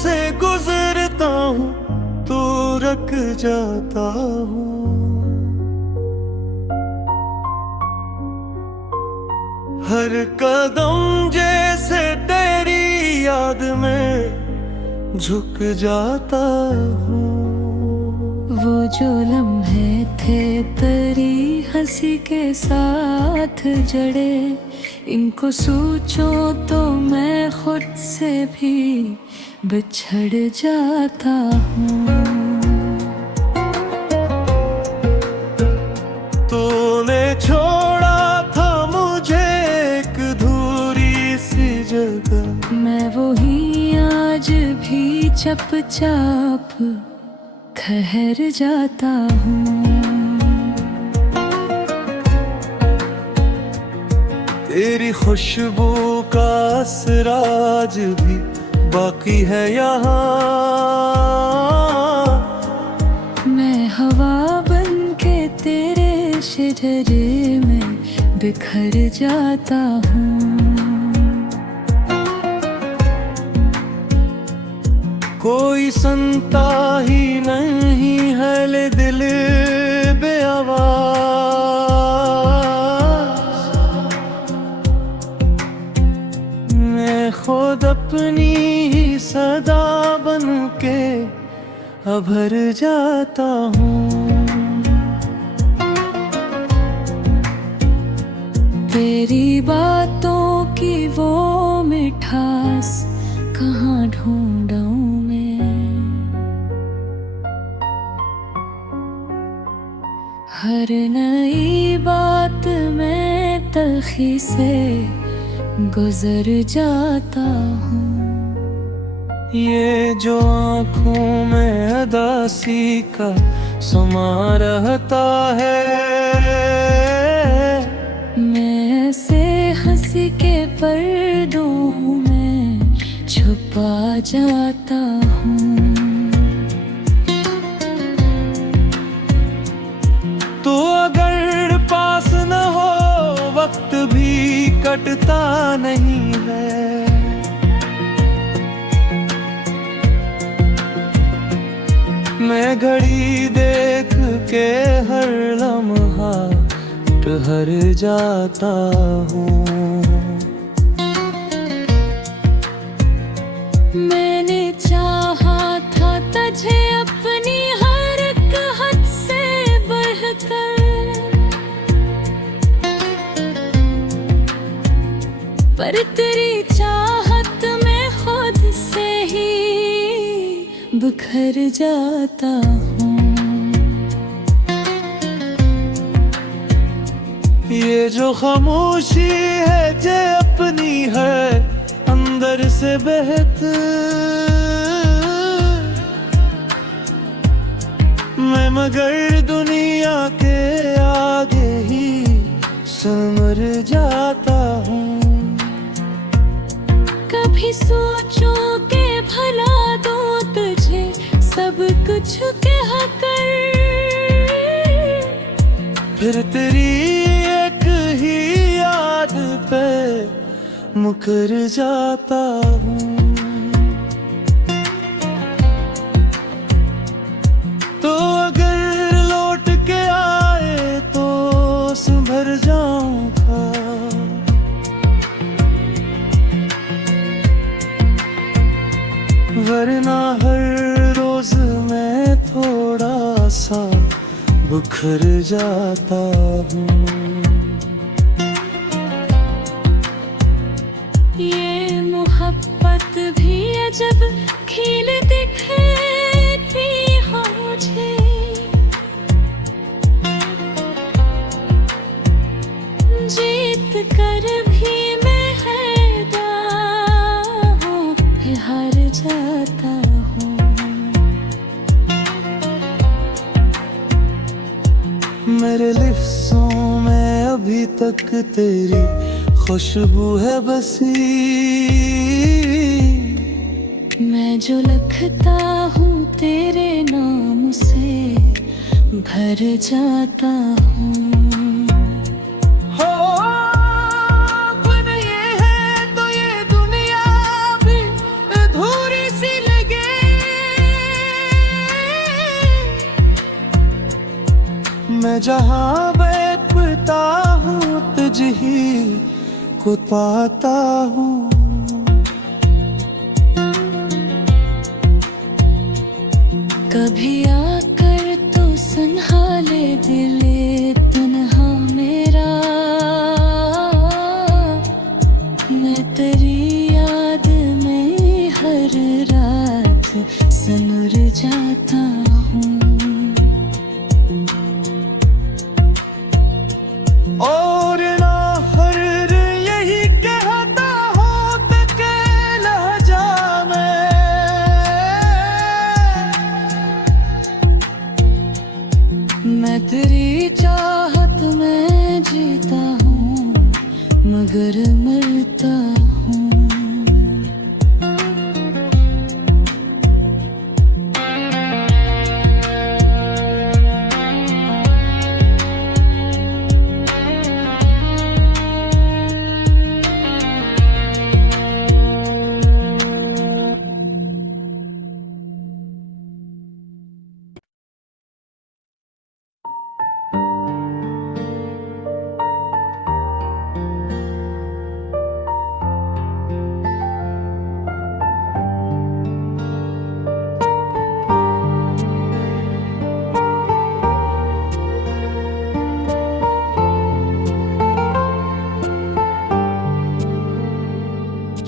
से गुजरता हूँ तो रक जाता हूँ। हर कदम जैसे तेरी याद में झुक जाता हूँ। वो जो लम्हे थे तेरी हंसी के साथ जड़े, इनको सोचो तो मैं खुद से भी बिछड़ जाता हूँ। तूने छोड़ा था मुझे एक अधूरी सी जगह, मैं वही आज भी चुपचाप ठहर जाता हूँ। तेरी खुशबू का असर आज भी बाकी है यहाँ। मैं हवा बन के तेरे शजरे में बिखर जाता हूँ। कोई सुनता ही नहीं है ले दिल बेआवाज़, मैं खुद अपनी ही सदा बन के अभर जाता हूँ। तेरी बातों की वो मिठास कहाँ ढूंढूं मैं, हर नई बात में तलखी से गुजर जाता हूँ। ये जो आँखों में अदासी का समा रहता है, मैं ऐसे हंसी के पर्दों में छुपा जाता हूँ। तो अगर पास न हो वक्त भी कटता नहीं है। मैं घड़ी देख के हर लम्हा ठहर जाता हूँ। मैंने चाहा था तुझे अपनी हर एक हद से बढ़कर, पर तेरी चाहत में खुद से ही बिखर जाता हूँ। ये जो खामोशी है जे अपनी है अंदर से बेहतर, मैं मगर दुनिया के आगे ही सिमर जाता हूँ। कभी सोचो के भला दो तुझे सब कुछ कह कर, फिर तेरी एक ही याद पे मुकर जाता हूँ। तो अगर लौट के आए तो संभर जाऊंगा, वरना हर रोज मैं थोड़ा सा बिखर जाता हूँ। ये मोहब्बत भी अजब खेल दिखती हो मुझे, जीत कर भी मैं हैरान हार जाता हूँ। मेरे लिफ्ज़ों में अभी तक तेरी खुशबू है बसी, मैं जो लिखता हूँ तेरे नाम से भर जाता हूँ। ये है तो ये दुनिया भी अधूरी सी लगे, मैं जहाँ बैठता हूँ तुझ ही को पाता हूँ। कभी आकर तो संभाले दिले तन्हा मेरा, मैं तेरी याद में हर रात सनर जाता हूँ। और ना हर यही कहता हो के लहजा मैं तेरी चाहत में जीता हूँ मगर मरता हूँ।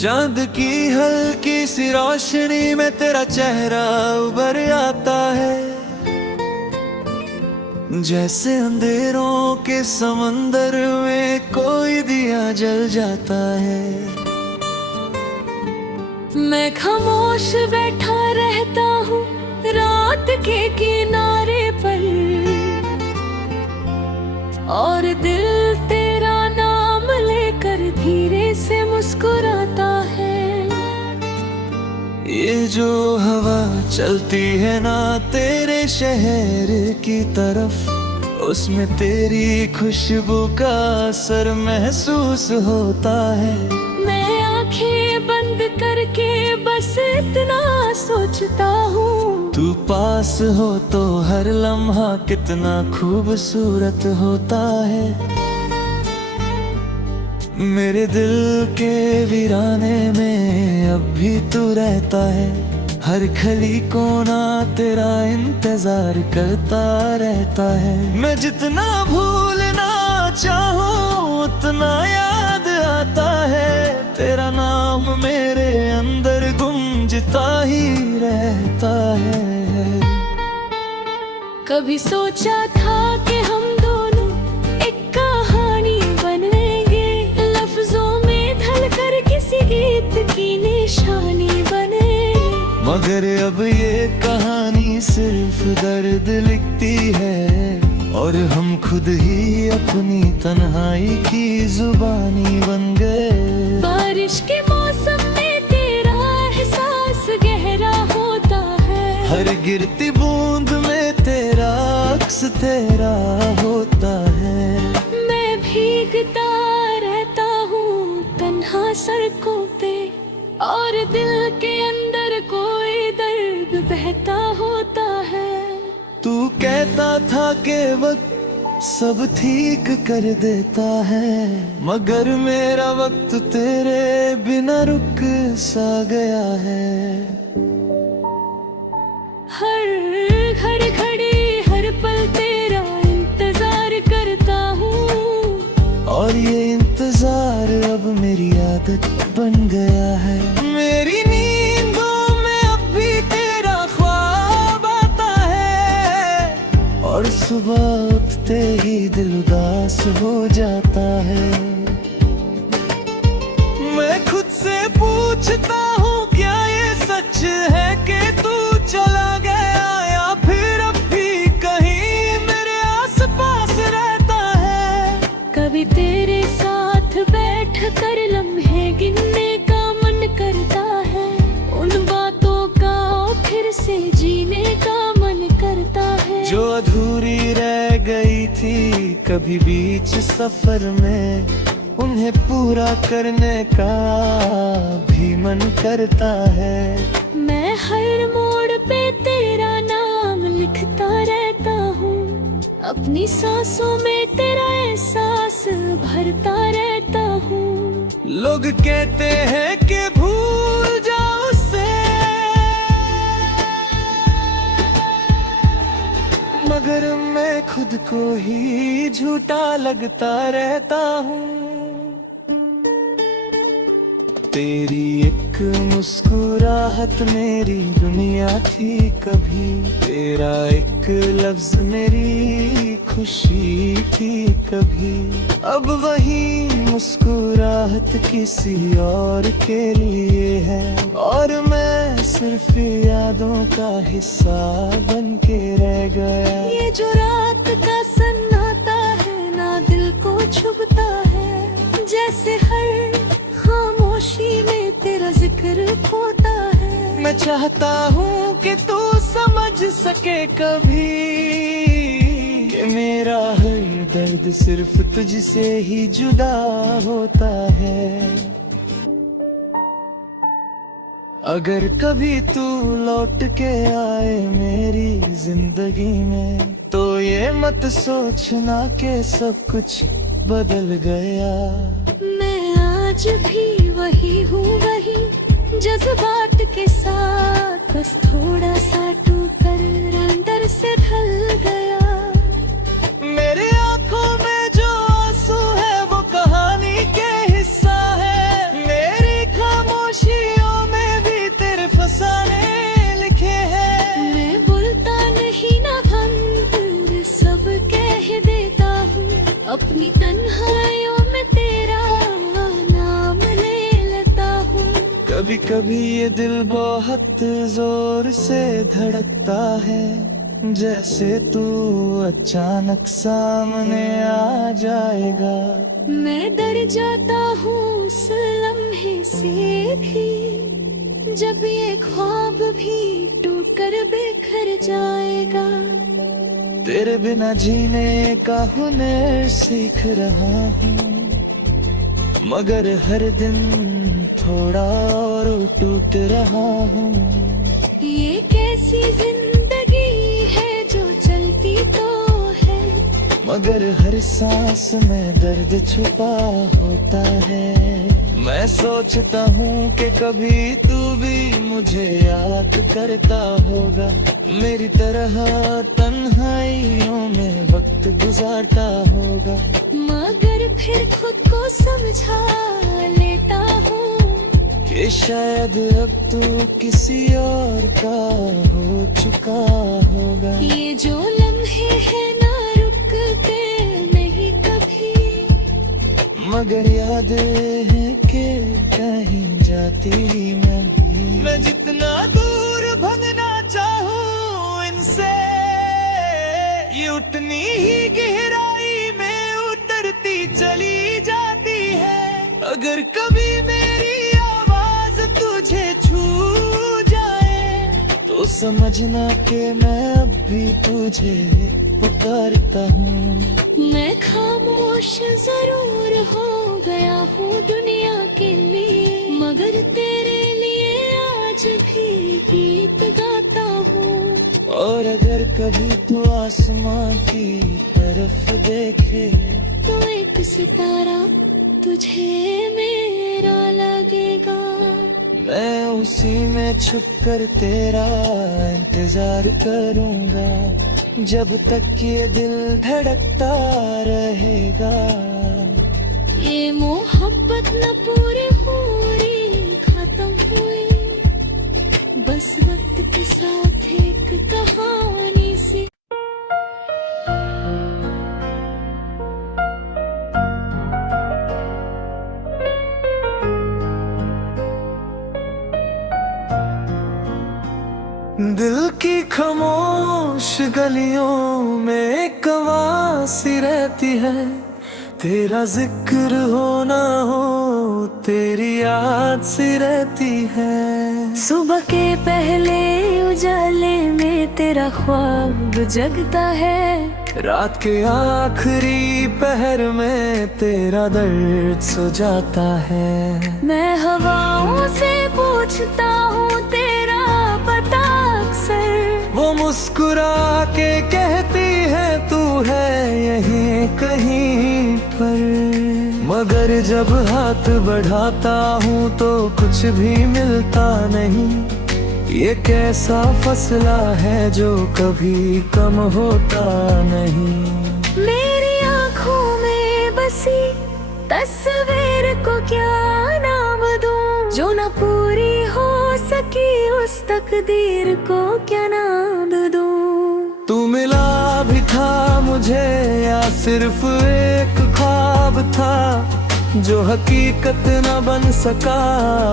चांद की हल्की सी रोशनी में तेरा चेहरा उभर आता है, जैसे अंधेरों के समंदर में कोई दिया जल जाता है। मैं खामोश बैठा रहता हूँ रात के किनारे पर, और दिल तेरा नाम लेकर धीरे से मुस्कुराता है। ये जो हवा चलती है ना तेरे शहर की तरफ, उसमें तेरी खुशबू का असर महसूस होता है। मैं आंखें बंद करके बस इतना सोचता हूँ, तू पास हो तो हर लम्हा कितना खूबसूरत होता है। मेरे दिल के वीराने में अब भी तू रहता है, हर खली कोना तेरा इंतजार करता रहता है। मैं जितना भूलना चाहूँ उतना याद आता है, तेरा नाम मेरे अंदर गूंजता ही रहता है। कभी सोचा था कि हम दोनों एक कहानी बनेंगे, लफ्जों में ढलकर किसी गीत की निशानी बनेंगे। मगर अब ये कहानी सिर्फ दर्द लिखती है, और हम खुद ही अपनी तन्हाई की जुबानी बन गए। बारिश के मौसम में तेरा एहसास गहरा होता है, हर गिरती बूंद में तेरा अक्स तेरा होता है। मैं भीगता रहता हूँ तन्हा सड़कों पे, और दिल के अंदर कोई दर्द बहता होता है। तू कहता था कि वक्त सब ठीक कर देता है, मगर मेरा वक्त तेरे बिना रुक सा गया है। हर घड़ी हर पल तेरा इंतजार करता हूँ, और ये इंतजार अब मेरी आदत बन गया है। मेरी नींदों में अब भी तेरा ख्वाब आता है, और सुबह उठते ही दिल उदास हो जाता है। मैं खुद से पूछता हूँ क्या ये सच है कि तू चला गया, या फिर अब भी कहीं मेरे आसपास रहता है। कभी तेरे साथ बैठ कर लम्हे गिनने का मन करता है, उन बातों का फिर से जीने का मन करता है। जो अधूरी रह गई थी कभी बीच सफर में, उन्हें पूरा करने का भी मन करता है। मैं हर मोड़ पे तेरा नाम लिखता रहता हूँ, अपनी सांसों में तेरा एहसास भरता रहता हूँ। लोग कहते हैं कि भूल जाओ उसे, मगर मैं खुद को ही झूठा लगता रहता हूँ। तेरी एक मुस्कुराहट मेरी दुनिया थी कभी, तेरा एक लफ्ज मेरी खुशी थी कभी। अब वही मुस्कुराहट किसी और के लिए है, और मैं सिर्फ यादों का हिस्सा बन के रह गया। ये जो रात का सन्नाटा है ना दिल को छुपता है, जैसे हर खामोशी में तेरा जिक्र होता है। मैं चाहता हूँ कि तू समझ सके कभी कि मेरा हर दर्द सिर्फ तुझसे ही जुदा होता है। अगर कभी तू लौट के आए मेरी जिंदगी में, तो ये मत सोचना कि सब कुछ बदल गया। आज भी वही हूँ, वही जज्बात के साथ, बस थोड़ा सा टूकर अंदर से ढल गया। मेरे आंखों में जो आंसू है वो कहानी के हिस्सा है, मेरी खामोशियों में भी तेरे फसाने लिखे हैं। मैं बोलता नहीं ना भंग सब कह देता हूँ, अपनी तन्हाइयों में तेरा कभी कभी ये दिल बहुत जोर से धड़कता है, जैसे तू अचानक सामने आ जाएगा। मैं डर जाता हूँ उस लम्हे से भी, जब ये ख्वाब भी टूट कर बिखर जाएगा। तेरे बिना जीने का हुनर सीख रहा हूँ, मगर हर दिन थोड़ा और टूट रहा हूँ। ये कैसी जिंदगी है जो चलती तो है, मगर हर सांस में दर्द छुपा होता है। मैं सोचता हूँ कि कभी तू भी मुझे याद करता होगा, मेरी तरह तन्हाइयों में वक्त गुजारता होगा। मगर फिर खुद को समझा लेता हूँ कि शायद अब तू किसी और का हो चुका होगा। ये जो लम्हे हैं ना रुकते नहीं कभी, मगर यादें हैं कि कहीं जाती नहीं। मैं जितना दूर भगना चाहूँ इनसे, ये उतनी ही गहराई में उतरती चली जाती है। अगर कभी मेरी तुझे छू जाए तो समझना कि मैं अब भी तुझे पुकारता हूँ। मैं खामोश जरूर हो गया हूँ दुनिया के लिए, मगर तेरे लिए आज भी गीत गाता हूँ। और अगर कभी तू आसमां की तरफ देखे, तो एक सितारा तुझे मेरा लगेगा। मैं उसी में छुपकर तेरा इंतजार करूंगा, जब तक ये दिल धड़कता रहेगा। ये मोहब्बत न पूरी पूरी खत्म हुई, बस वक्त के साथ एक कहानी सी। दिल की खामोश गलियों में एक आवाज़ सी रहती है, तेरा जिक्र हो ना हो तेरी याद सी रहती है। सुबह के पहले उजाले में तेरा ख्वाब जगता है, रात के आखिरी पहर में तेरा दर्द सो जाता है। मैं हवाओं से पूछता हूँ तेरा पता अक्सर, वो मुस्कुरा के कहती है तू है मगर जब हाथ बढ़ाता हूँ तो कुछ भी मिलता नहीं। ये कैसा फसला है जो कभी कम होता नहीं। मेरी आँखों में बसी तस्वीर को क्या नाम दूं, जो न पूरी हो सकी उस तकदीर को क्या नाम दूं। तू मिला भी था मुझे या सिर्फ एक ख्वाब था, जो हकीकत न बन सका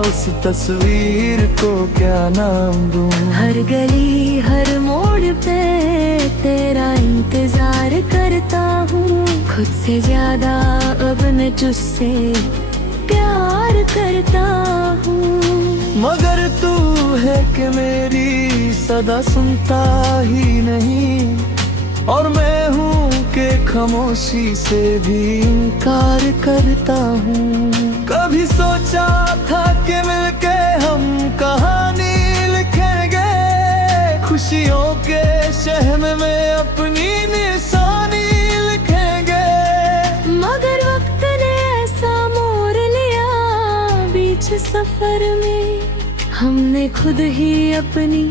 उस तस्वीर को क्या नाम दूं। हर गली हर मोड़ पे तेरा इंतजार करता हूँ, खुद से ज्यादा अब मैं तुझसे प्यार करता हूँ। मगर तू है कि मेरी सदा सुनता ही नहीं, और मैं हूँ कि खामोशी से भी इनकार करता हूँ। कभी सोचा था कि मिलके हम कहानी लिखेंगे, खुशियों के शहर में अपनी निशानी लिखेंगे। मगर वक्त ने ऐसा मोड़ लिया बीच सफर में, हमने खुद ही अपनी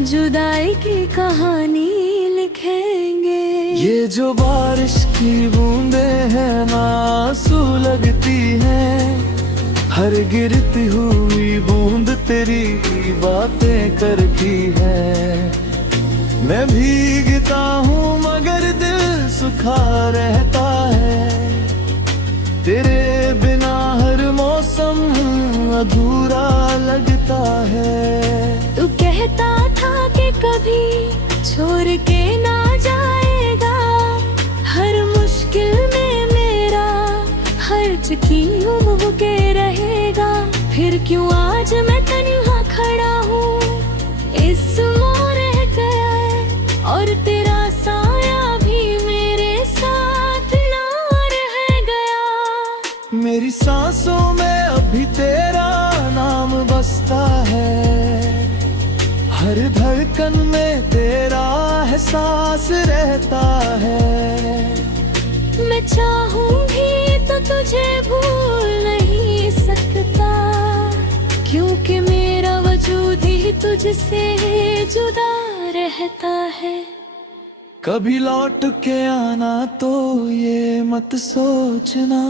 जुदाई की कहानी लिखेंगे। ये जो बारिश की बूंदें हैं ना आंसू लगती हैं, हर गिरती हुई बूंद तेरी बातें करती है। मैं भीगता हूँ मगर दिल सूखा रहता है, तेरे बिना हर मौसम अधूरा लगता है। तू कहता था कि कभी छोड़ के ना जाएगा, हर मुश्किल में मेरा हर्ज यूं के रहेगा। फिर क्यों आज मैं तन्हा खड़ा हूँ, इस मोड़ रह गया है और तेरा साया भी मेरे साथ ना रह गया। मेरी सांसों में अभी तेरा नाम बसता है, हर धड़कन में तेरा एहसास रहता है। मैं चाहूंगी तो तुझे भूल नहीं सकता, क्योंकि मेरा वजूद ही तुझसे जुदा रहता है। कभी लौट के आना तो ये मत सोचना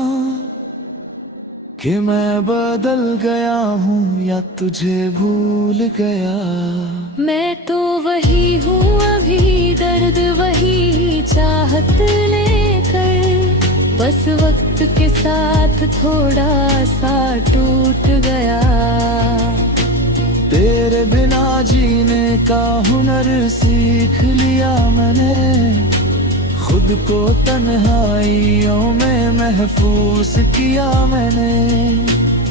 कि मैं बदल गया हूँ या तुझे भूल गया। मैं तो वही हूँ अभी, दर्द वही चाहत लेकर, बस वक्त के साथ थोड़ा सा टूट गया। तेरे बिना जीने का हुनर सीख लिया मैंने, खुद को तन्हाइयों में महफूज किया मैंने।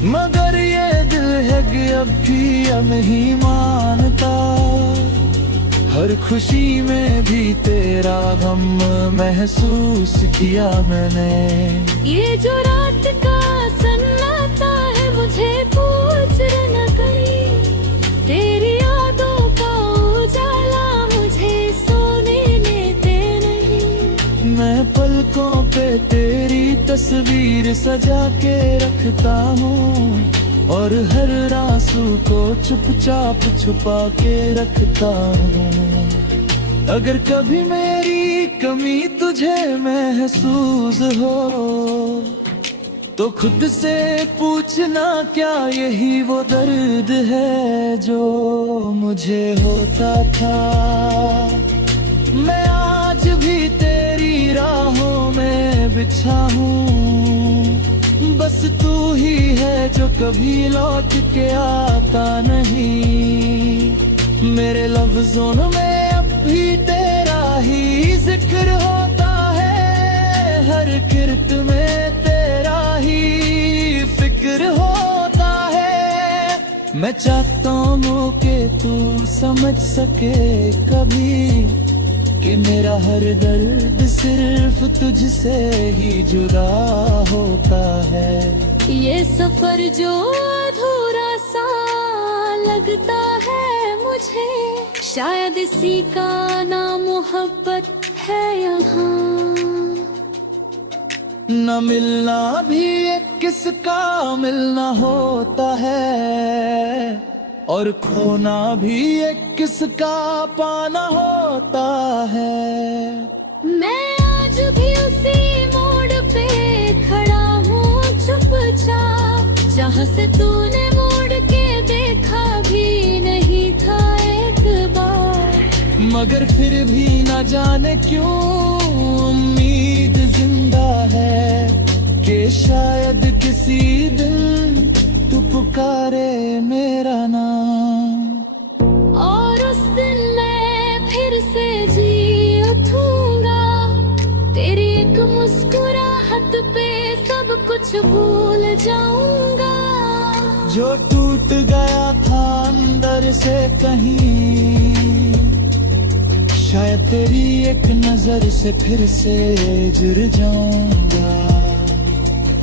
मगर ये दिल है कि अब भी अब नहीं मानता, हर खुशी में भी तेरा गम महसूस किया मैंने। ये जो रात का सन्नाटा है मुझे पूछ न कहीं, तेरी यादों का उजाला मुझे सोने देते नहीं। मैं पलकों पे तेरी तस्वीर सजा के रखता हूँ, और हर आंसू को चुपचाप छुपा के रखता हूँ। अगर कभी मेरी कमी तुझे महसूस हो तो खुद से पूछना, क्या यही वो दर्द है जो मुझे होता था। मैं आज भी तेरी राहों में बिछा हूँ, बस तू ही है जो कभी लौट के आता नहीं। मेरे लफ्जों में अब भी तेरा ही जिक्र होता है, हर किरत में तेरा ही फिक्र होता है। मैं चाहता हूँ कि तू समझ सके कभी कि मेरा हर दर्द सिर्फ तुझसे ही जुदा होता है। ये सफर जो अधूरा सा लगता है मुझे, शायद इसी का नाम मोहब्बत है यहाँ। न मिलना भी एक किसका मिलना होता है, और खोना भी एक किसका पाना होता है। मैं आज भी उसी मोड़ पे खड़ा हूँ चुपचाप, जहाँ से तूने मोड़ के देखा भी नहीं था एक बार। मगर फिर भी न जाने क्यों उम्मीद जिंदा है, कि शायद किसी दिन तू पुकारे मेरा नाम। और उस दिन मैं फिर से जी उठूंगा, तेरी एक मुस्कुराहट पे सब कुछ भूल जाऊंगा। जो टूट गया था अंदर से कहीं, शायद तेरी एक नजर से फिर से जुड़ जाऊंगा।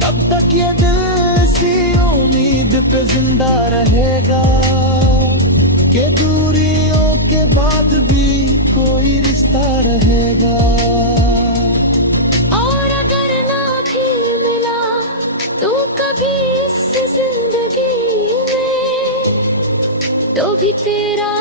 तब तक ये दिल सी उम्मीद पे जिंदा रहेगा, कि दूरियों के बाद भी कोई रिश्ता रहेगा। और अगर ना भी मिला तू कभी इस जिंदगी में, तो भी तेरा